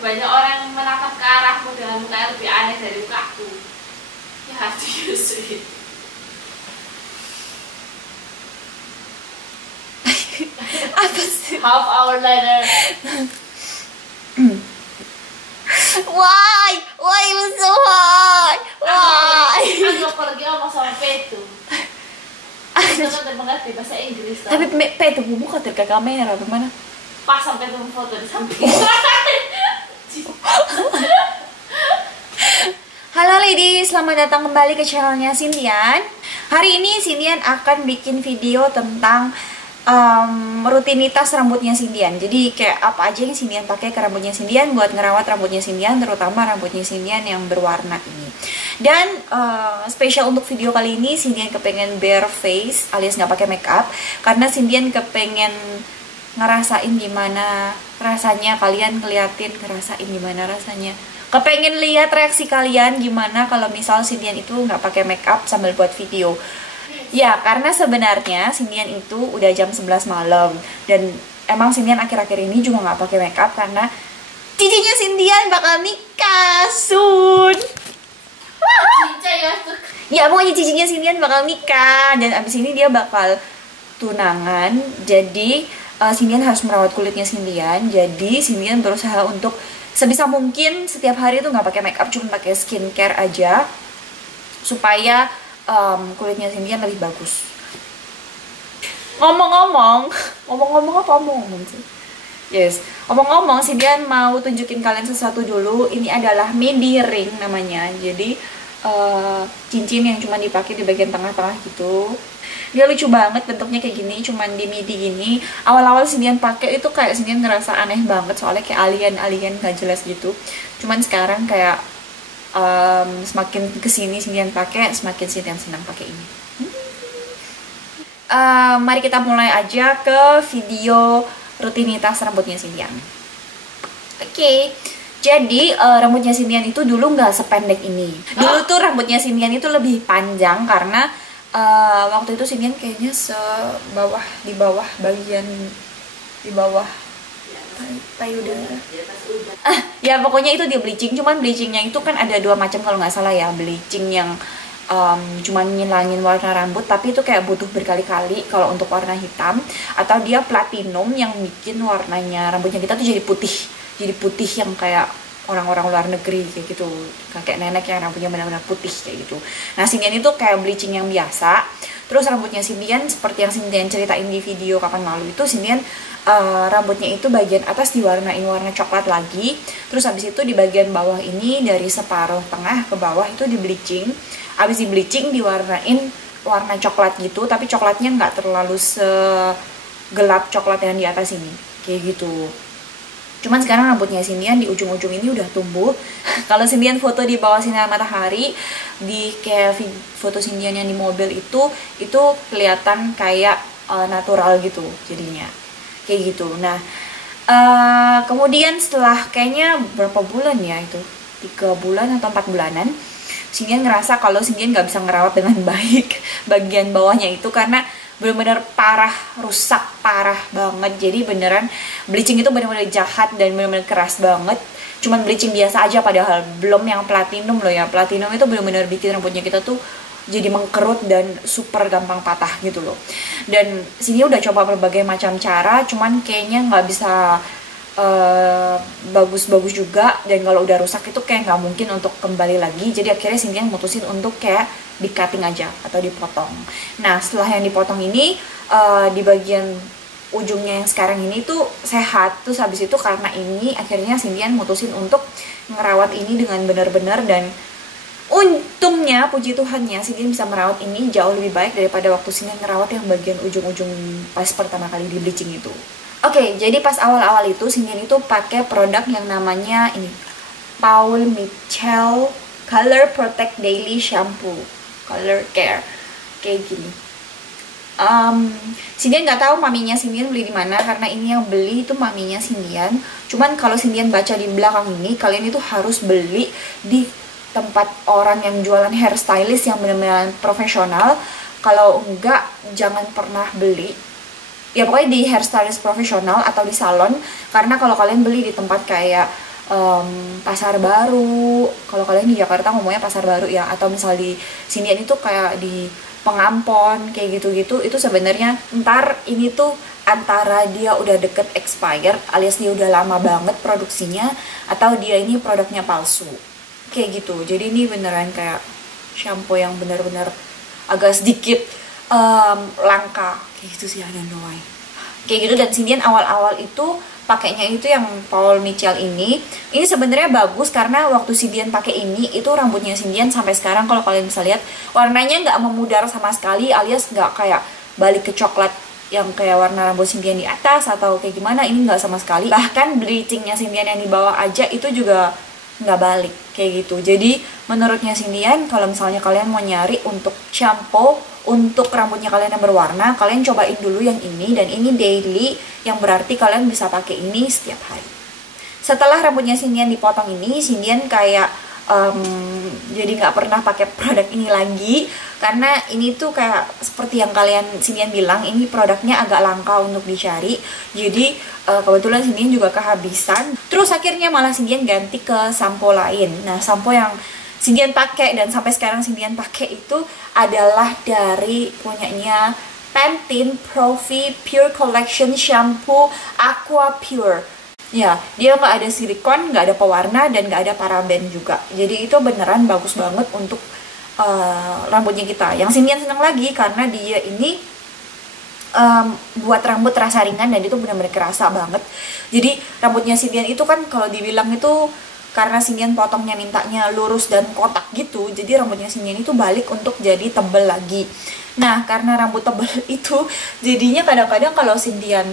lebih banyak orang yang menatap ke arahmu dengan muka yang lebih aneh dari mukaku. Ya hati sih. Apa sih? Half hour later. Why it was so hard? Why? Aku lagi ngomong sama Petu. Itu kan mengerti bahasa Inggris. Tapi Petu buka ke kamera bagaimana? Pas sampai tuh foto di samping. Halo ladies, selamat datang kembali ke channelnya Sintian. Hari ini Sintian akan bikin video tentang rutinitas rambutnya Sintian. Jadi kayak apa aja yang Sintian pakai ke rambutnya Sintian buat ngerawat rambutnya Sintian, terutama rambutnya Sintian yang berwarna ini. Dan spesial untuk video kali ini Sintian kepengen bare face alias nggak pakai makeup karena Sintian kepengen ngerasain gimana rasanya, kalian ngeliatin ngerasain gimana rasanya. Kepengen lihat reaksi kalian gimana kalau misal Sintian itu nggak pakai makeup sambil buat video. Ya, karena sebenarnya Sintian itu udah jam 11 malam dan emang Sintian akhir-akhir ini juga nggak pakai makeup karena cicinya Sintian bakal nikah soon. Ya, pokoknya cicinya Sintian bakal nikah dan abis ini dia bakal tunangan. Jadi Sintian harus merawat kulitnya Sintian. Jadi Sintian berusaha untuk sebisa mungkin setiap hari itu nggak pakai makeup, cuma pakai skincare aja supaya kulitnya Sintian lebih bagus. Ngomong-ngomong apa omong sih? Yes, ngomong-ngomong Sintian mau tunjukin kalian sesuatu dulu. Ini adalah midi ring namanya. Jadi cincin yang cuma dipakai di bagian tengah-tengah gitu. Dia lucu banget bentuknya kayak gini, cuman di midi gini. Awal-awal Sintian pakai itu kayak Sintian ngerasa aneh banget soalnya kayak alien gak jelas gitu. Cuman sekarang kayak semakin kesini Sintian pakai, semakin Sintian senang pakai ini. Mari kita mulai aja ke video rutinitas rambutnya Sintian. Oke. Jadi rambutnya Sintian itu dulu nggak sependek ini. Dulu tuh rambutnya Sintian itu lebih panjang karena waktu itu Sintian kayaknya di bawah bagian di bawah payudara. Ya pokoknya itu dia bleaching. Cuman bleachingnya itu kan ada dua macam kalau nggak salah ya. Bleaching yang cuman ngilangin warna rambut, tapi itu kayak butuh berkali-kali kalau untuk warna hitam. Atau dia platinum yang bikin warnanya rambutnya kita tuh jadi putih yang kayak orang-orang luar negeri kayak gitu, kakek nenek yang rambutnya benar-benar putih kayak gitu. Nah Sintian itu kayak bleaching yang biasa. Terus rambutnya Sintian seperti yang Sintian ceritain di video kapan lalu itu, Sintian rambutnya itu bagian atas diwarnain warna coklat lagi. Terus habis itu di bagian bawah ini dari separuh tengah ke bawah itu di bleaching. Habis di bleaching diwarnain warna coklat gitu, tapi coklatnya nggak terlalu segelap coklat yang di atas ini kayak gitu. Cuman sekarang rambutnya Sintian di ujung-ujung ini udah tumbuh. Kalau Sintian foto di bawah sinar matahari, di kayak foto Sintian yang di mobil itu kelihatan kayak natural gitu jadinya. Kayak gitu. Nah, kemudian setelah kayaknya berapa bulan ya itu? 3 bulan atau 4 bulanan, Sintian ngerasa kalau Sintian nggak bisa ngerawat dengan baik bagian bawahnya itu karena bener-bener rusak parah banget. Jadi beneran bleaching itu bener-bener jahat dan bener-bener keras banget. Cuman bleaching biasa aja padahal belum yang platinum loh ya. Platinum itu bener-bener bikin rambutnya kita tuh jadi mengkerut dan super gampang patah gitu loh. Dan sini udah coba berbagai macam cara, cuman kayaknya nggak bisa bagus-bagus juga. Dan kalau udah rusak itu kayak nggak mungkin untuk kembali lagi. Jadi akhirnya Sintian mutusin untuk kayak di cutting aja atau dipotong. Nah setelah yang dipotong ini di bagian ujungnya yang sekarang ini tuh sehat. Terus habis itu karena ini akhirnya Sintian mutusin untuk ngerawat ini dengan benar-benar. Dan untungnya puji Tuhannya Sintian bisa merawat ini jauh lebih baik daripada waktu Sintian ngerawat yang bagian ujung-ujung pas pertama kali di bleaching itu. Oke, jadi pas awal-awal itu Sintian itu pakai produk yang namanya ini Paul Mitchell Color Protect Daily Shampoo Color Care kayak gini. Sintian nggak tahu maminya Sintian beli di mana karena ini yang beli itu maminya Sintian. Cuman kalau Sintian baca di belakang ini, kalian itu harus beli di tempat orang yang jualan hairstylist yang benar-benar profesional. Kalau enggak, jangan pernah beli. Ya pokoknya di hairstylist profesional atau di salon, karena kalau kalian beli di tempat kayak Pasar Baru. Kalau kalian di Jakarta ngomongnya Pasar Baru ya, atau misal di Sindian itu kayak di Pengampon kayak gitu-gitu. Itu sebenarnya ntar ini tuh antara dia udah deket expired alias dia udah lama banget produksinya, atau dia ini produknya palsu kayak gitu. Jadi ini beneran kayak shampoo yang benar-benar agak sedikit langka kayak gitu sih, I don't know why. Kayak gitu. Dan Sindian awal-awal itu pakainya itu yang Paul Mitchell ini sebenarnya bagus karena waktu Sindian pakai ini itu rambutnya Sindian sampai sekarang kalau kalian bisa lihat warnanya nggak memudar sama sekali, alias nggak kayak balik ke coklat yang kayak warna rambut Sindian di atas atau kayak gimana. Ini nggak sama sekali. Bahkan bleachingnya Sindian yang di bawah aja itu juga nggak balik kayak gitu. Jadi menurutnya Sindian kalau misalnya kalian mau nyari untuk shampoo untuk rambutnya kalian yang berwarna, kalian cobain dulu yang ini, dan ini daily, yang berarti kalian bisa pakai ini setiap hari. Setelah rambutnya Sindian dipotong ini, Sindian kayak jadi nggak pernah pakai produk ini lagi karena ini tuh kayak seperti yang kalian Sindian bilang, ini produknya agak langka untuk dicari. Jadi kebetulan Sindian juga kehabisan. Terus akhirnya malah Sindian ganti ke sampo lain. Nah, sampo yang Sindian pakai dan sampai sekarang Sindian pakai itu adalah dari punyanya Pantene Pro-V Pure Collection Shampoo Aqua Pure. Ya, dia nggak ada silikon, nggak ada pewarna, dan nggak ada paraben juga. Jadi itu beneran bagus banget untuk rambutnya kita. Yang Sindian seneng lagi karena dia ini buat rambut terasa ringan dan itu benar-benar kerasa banget. Jadi rambutnya Sindian itu kan kalau dibilang itu karena Sindian potongnya mintanya lurus dan kotak gitu, jadi rambutnya Sindian itu balik untuk jadi tebel lagi. Nah, karena rambut tebel itu jadinya kadang-kadang kalau Sindian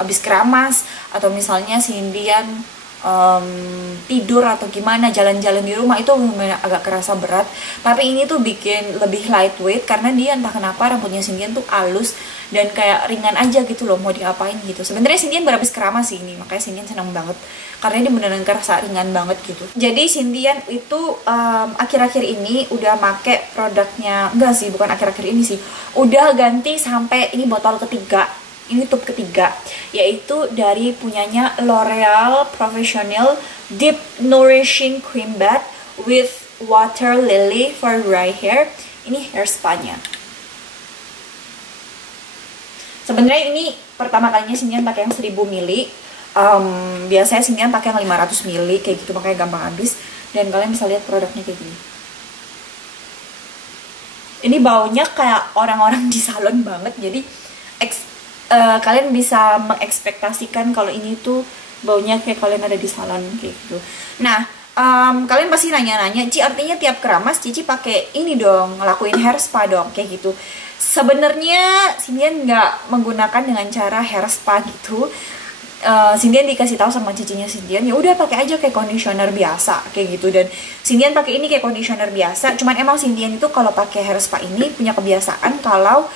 abis keramas atau misalnya Sindian tidur atau gimana jalan-jalan di rumah itu agak kerasa berat. Tapi ini tuh bikin lebih lightweight karena dia entah kenapa rambutnya Sindian tuh halus dan kayak ringan aja gitu loh, mau diapain gitu. Sebenarnya Sindian baru habis keramas sih ini, makanya Sindian senang banget karena ini beneran kerasa ringan banget gitu. Jadi Sindian itu akhir-akhir ini udah make produknya, enggak sih, bukan akhir-akhir ini sih, udah ganti sampai ini botol ketiga. Ini tube ketiga, yaitu dari punyanya L'Oreal Professional Deep Nourishing Cream Bath with Water Lily for dry hair. Ini hair spa-nya. Sebenarnya ini pertama kalinya Sindian pakai yang 1000 ml. Biasanya Sindian pakai yang 500 ml kayak gitu, makanya gampang habis. Dan kalian bisa lihat produknya kayak gini. Ini baunya kayak orang-orang di salon banget, jadi kalian bisa mengekspektasikan kalau ini tuh baunya kayak kalian ada di salon kayak gitu. Nah, kalian pasti nanya-nanya, Ci artinya tiap keramas Cici pakai ini dong, ngelakuin hair spa dong kayak gitu. Sebenarnya Sindian nggak menggunakan dengan cara hair spa gitu. Sindian dikasih tahu sama cicinya Sindian, ya udah pakai aja kayak conditioner biasa kayak gitu. Dan Sindian pakai ini kayak conditioner biasa. Cuman emang Sindian itu kalau pakai hair spa ini punya kebiasaan kalau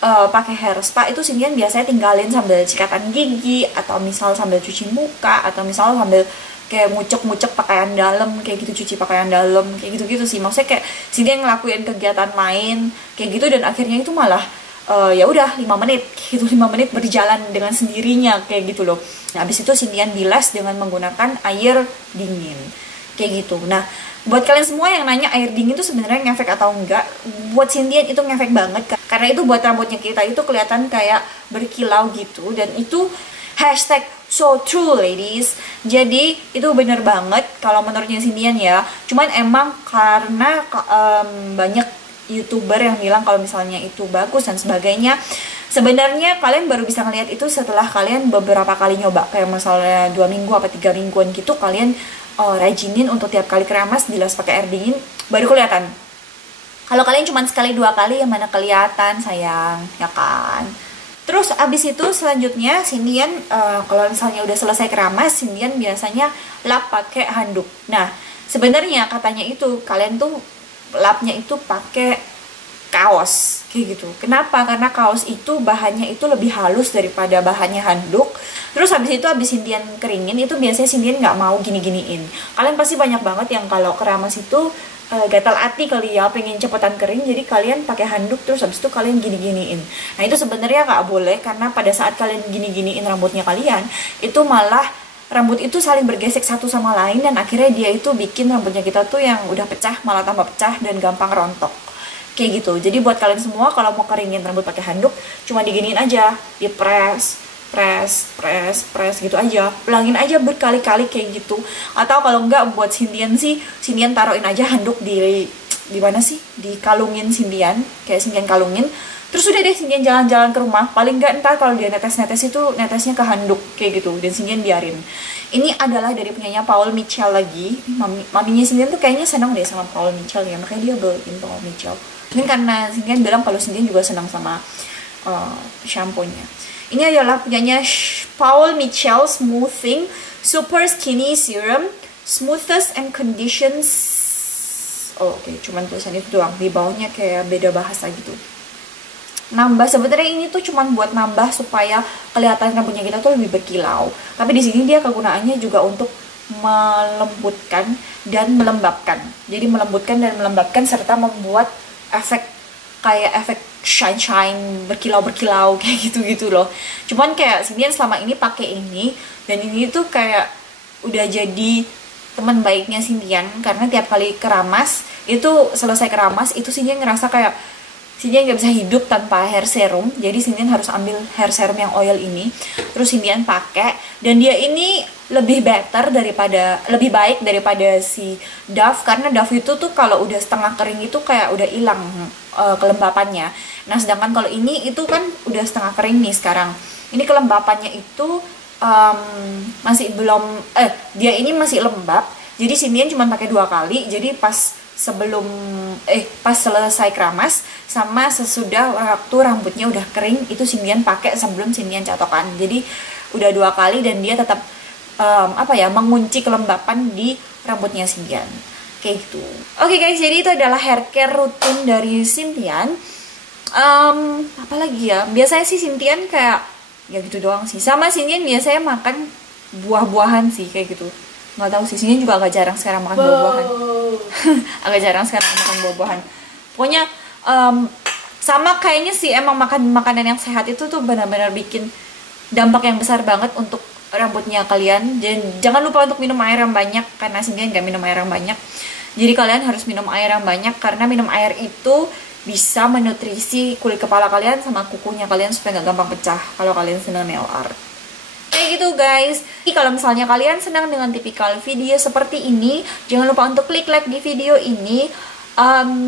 pakai hair spa itu Sindian biasanya tinggalin sambil sikatan gigi atau misal sambil cuci muka atau misal sambil kayak ngucek-ngucek pakaian dalam kayak gitu, cuci pakaian dalam kayak gitu-gitu sih. Maksudnya kayak Sindian ngelakuin kegiatan lain kayak gitu dan akhirnya itu malah ya udah 5 menit gitu, 5 menit berjalan dengan sendirinya kayak gitu loh. Nah, habis itu Sindian bilas dengan menggunakan air dingin kayak gitu. Nah, buat kalian semua yang nanya air dingin itu sebenarnya ngefek atau enggak, buat Sindian itu ngefek banget karena itu buat rambutnya kita itu kelihatan kayak berkilau gitu, dan itu hashtag so true ladies. Jadi itu bener banget kalau menurutnya Sindian ya. Cuman emang karena banyak YouTuber yang bilang kalau misalnya itu bagus dan sebagainya. Sebenarnya kalian baru bisa ngeliat itu setelah kalian beberapa kali nyoba, kayak misalnya 2 minggu apa 3 mingguan gitu kalian rajinin untuk tiap kali keramas dilas pakai air dingin, baru kelihatan. Kalau kalian cuma sekali 2 kali yang mana kelihatan sayang, ya kan? Terus abis itu selanjutnya Sindian kalau misalnya udah selesai keramas, Sindian biasanya lap pakai handuk. Nah, sebenarnya katanya itu kalian tuh lapnya itu pakai kaos kayak gitu. Kenapa? Karena kaos itu bahannya itu lebih halus daripada bahannya handuk. Terus habis itu habis Sindian keringin itu biasanya Sindian nggak mau gini-giniin. Kalian pasti banyak banget yang kalau keramas itu gatal hati kali ya, pengen cepetan kering, jadi kalian pakai handuk terus habis itu kalian gini-giniin. Nah, itu sebenarnya nggak boleh karena pada saat kalian gini-giniin rambutnya kalian itu malah rambut itu saling bergesek satu sama lain, dan akhirnya dia itu bikin rambutnya kita tuh yang udah pecah malah tambah pecah dan gampang rontok kayak gitu. Jadi buat kalian semua kalau mau keringin rambut pakai handuk, cuma diginiin aja, di press gitu aja, ulangin aja berkali-kali kayak gitu. Atau kalau enggak buat Sintian sih, Sintian taruhin aja handuk di mana sih, dikalungin Sintian, kayak Sintian kalungin. Terus udah deh Sintian jalan-jalan ke rumah, paling nggak ntar kalau dia netes-netes itu netesnya ke handuk kayak gitu, dan Sintian biarin. Ini adalah dari punyanya Paul Mitchell lagi. Maminya Sintian tuh kayaknya senang deh sama Paul Mitchell ya, makanya dia beliin Paul Mitchell. Mungkin karena Sintian bilang kalau Sintian juga senang sama shampoo-nya. Ini adalah punyanya Paul Mitchell Smoothing Super Skinny Serum, Smoothest and Conditions. Oke, cuman tulisan itu doang, di bawahnya kayak beda bahasa gitu. Nambah, sebenarnya ini tuh cuman buat nambah supaya kelihatan rambutnya kita tuh lebih berkilau. Tapi di sini dia kegunaannya juga untuk melembutkan dan melembabkan. Jadi melembutkan dan melembabkan serta membuat efek shine berkilau kayak gitu loh. Cuman kayak Sintian selama ini pakai ini, dan ini tuh kayak udah jadi teman baiknya Sintian, karena tiap kali keramas itu, selesai keramas itu Sintian ngerasa kayak Sintian nggak bisa hidup tanpa hair serum. Jadi Sintian harus ambil hair serum yang oil ini, terus Sintian pakai, dan dia ini lebih baik daripada si Dove, karena Dove itu tuh kalau udah setengah kering itu kayak udah hilang kelembapannya. Nah sedangkan kalau ini itu kan udah setengah kering nih sekarang. Ini kelembapannya itu masih belum, dia ini masih lembab. Jadi Sintian cuma pakai 2 kali. Jadi pas selesai keramas sama sesudah waktu rambutnya udah kering itu Sintian pakai sebelum Sintian catokan. Jadi udah 2 kali dan dia tetap mengunci kelembapan di rambutnya Sintian kayak gitu. Oke guys, jadi itu adalah hair care rutin dari Sintian. Apa lagi ya, biasanya sih Sintian kayak ya gitu doang sih. Sama Sintian biasanya makan buah-buahan sih kayak gitu. Nggak tahu sih, Sintian juga agak jarang sekarang makan buah-buahan. Agak jarang sekarang makan buah-buahan. Pokoknya sama kayaknya sih, emang makan makanan yang sehat itu tuh benar-benar bikin dampak yang besar banget untuk rambutnya kalian. Dan jangan lupa untuk minum air yang banyak, karena Sintian nggak minum air yang banyak. Jadi kalian harus minum air yang banyak, karena minum air itu bisa menutrisi kulit kepala kalian sama kukunya kalian supaya nggak gampang pecah kalau kalian senang nail art. Kayak gitu guys. Jadi kalau misalnya kalian senang dengan tipikal video seperti ini, jangan lupa untuk klik like di video ini,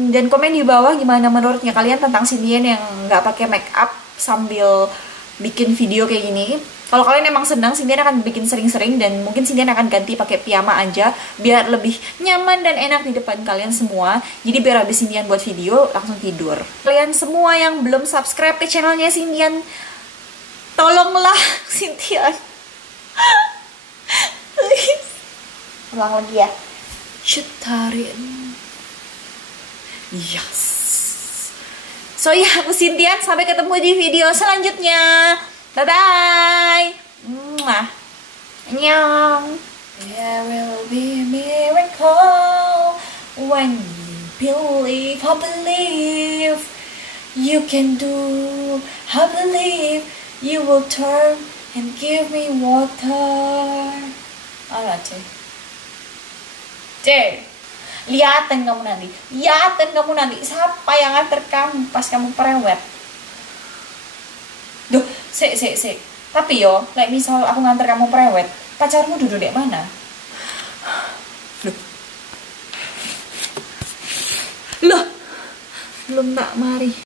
dan komen di bawah gimana menurutnya kalian tentang Sintian yang nggak pakai make up sambil bikin video kayak gini. Kalau kalian emang senang, Sintian akan bikin sering-sering, dan mungkin Sintian akan ganti pakai piyama aja biar lebih nyaman dan enak di depan kalian semua. Jadi biar habis Sintian buat video langsung tidur. Kalian semua yang belum subscribe ke channelnya Sintian, tolonglah Sintian. Please. Ulang lagi ya. Cetarin. Yes. So ya, aku Sintian, sampai ketemu di video selanjutnya. Bye-bye. Annyeong. There will be a miracle when you believe. I believe you can do. I believe you will turn and give me water. Lihatin kamu nanti siapa yang nganter kamu pas kamu prewed. Duh, sik. Tapi yo, misal aku nganter kamu prewed, pacarmu duduk di mana? Loh, belum tak mari.